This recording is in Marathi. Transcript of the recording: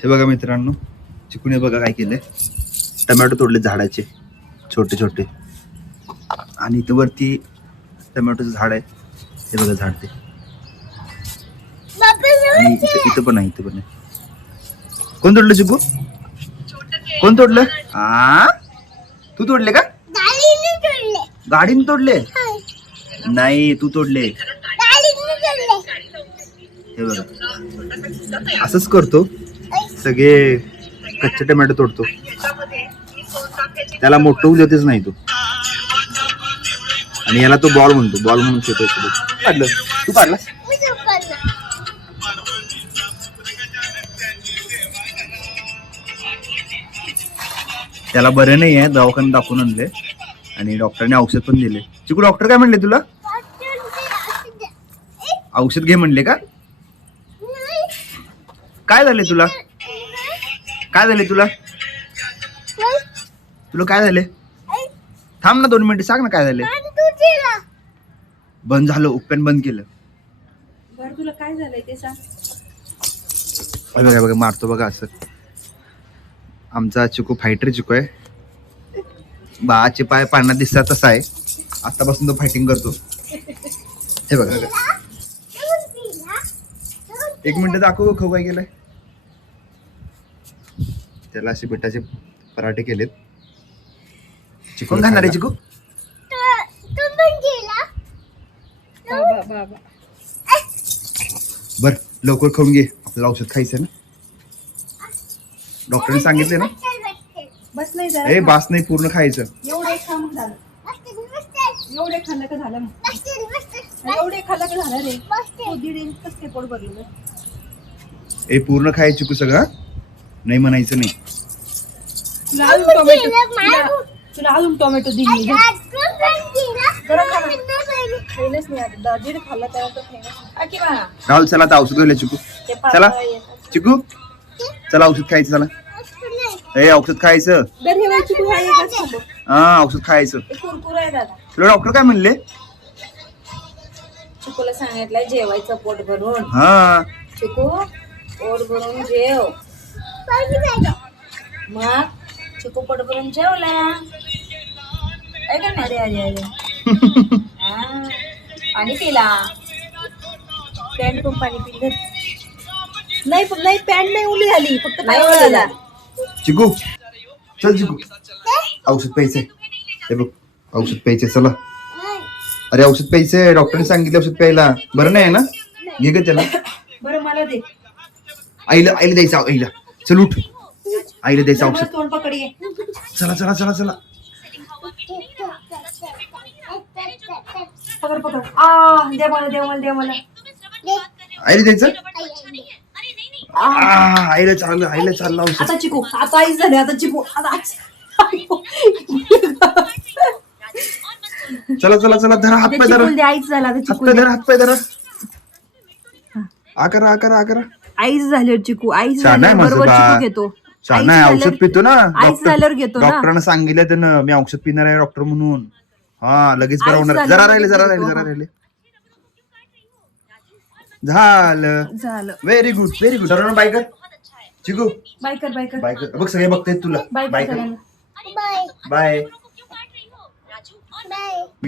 हे बघा मित्रांनो, चिकूने बघा काय केलंय, टमॅटो तोडले झाडाचे छोटे छोटे, आणि इथं वरती टमॅटोचं झाड आहे. हे बघा झाड ते, आणि इथं पण आहे, इथं पण आहे. कोण तोडलं चिकू? कोण तोडलं? तू तोडले का? गाडीने तोडले? नाही, तू तोडले. हे बघा असंच करतो, सगळे कच्चे टोमॅटो तोडतो, त्याला मोठं होऊ देतच नाही तो, आणि याला तो बॉल म्हणतो, बॉल म्हणून खेळतो. काढलं तू? काढलास? त्याला बरं नाही आहे, दवाखान्यात दाखवून आणले आणि डॉक्टरने औषध पण दिले. चिकू, डॉक्टर काय म्हणले तुला? औषध घे म्हणले का? काय झाले तुला? काय झाले तुला? तुला काय झाले? थांब ना 2 मिनिटं, सांग ना काय झाले. बंद झालं, उपॅन बंद केलं. तुला काय झालंय ते सांग. बघा बघा, मारतो बघा असं. आमचा चिकू फायटर चिकू आहे. बाळाचे पाय पाण्यात दिसतात तसा आहे. आतापासून तो फायटिंग करतो. हे बघा, 1 मिनिट दाखव, खाऊ काय गेलाय. त्याला असे बेटाचे पराठे केलेत. चिकन खाणार आहे चिकू? बर, लवकर खाऊन घे, आपल्याला औषध खायचं ना. डॉक्टरने सांगितले ना. बस नाही जरा. ए, बास नाही, पूर्ण खायचं. एवढे खा मग झालं. एवढे खाल्लं का झालं मग. एवढे खाल्लं का झालं रे. तो 1.5 इंच कसं काय पोट भरलेलं. ए, पूर्ण खायचं चिकू, सगळं नाही म्हणायचं नाही. तुला अजून टोमॅटो दिली. राहुल, चला आता औषध घ्यायला चिकू. चला चिकू, चला औषध खायचं. चला, ए, औषध खायचं. हा, औषध खायचं. तुला डॉक्टर काय म्हणले? चिकूला सांगितलंय जेवायचं पोट भरून. हा, चिकू पोट भरून जेव. मग चिकू पोट भरून जेवला. अरे अरे अरे पाणी पिला. पॅन्ट पण पाणी पिलं नाही. पॅन्ट नाही ओली झाली, फक्त पाय ओला. चिकू चल, चिकू औषध प्यायचंय. हे बघ, औषध प्यायचंय. चला, अरे औषध प्यायचंय, डॉक्टरने सांगितलं औषध प्यायला. बरं नाही ना, घे ग त्याला. बरं मला दे. आईला द्यायचं. आईला चल, उठ, आईला द्यायचं औषध. तोंड पकडी. चला चला चला चला. पकड पकड. दे मला. आईला द्यायचं. आईला चाललं औषध. आता चिकू, आता आईच झाले. आता चिकू, चला चला चला, धरा हात पाय, धरा आईच झाला. हात पाय धरा. करा. आईच झाल्यावर चिकू, आईच छान आहे झाल्यावर माझं बरोबर बाळ. चिकू घेतो. छान आहे, औषध पितो ना. आईच झाल्यावर घेतो ना. डॉक्टरने सांगितलं त्यानं, मी औषध पिणार आहे डॉक्टर म्हणून. हा, लगेच बरं होणार. आईच जरा झाल्यावर राहिले. झालं. Very good. सर्वांना बाय कर. चिकू बाय कर. बाय कर. बघ, सगळे बघतायत तुला. बाय कर. बाय.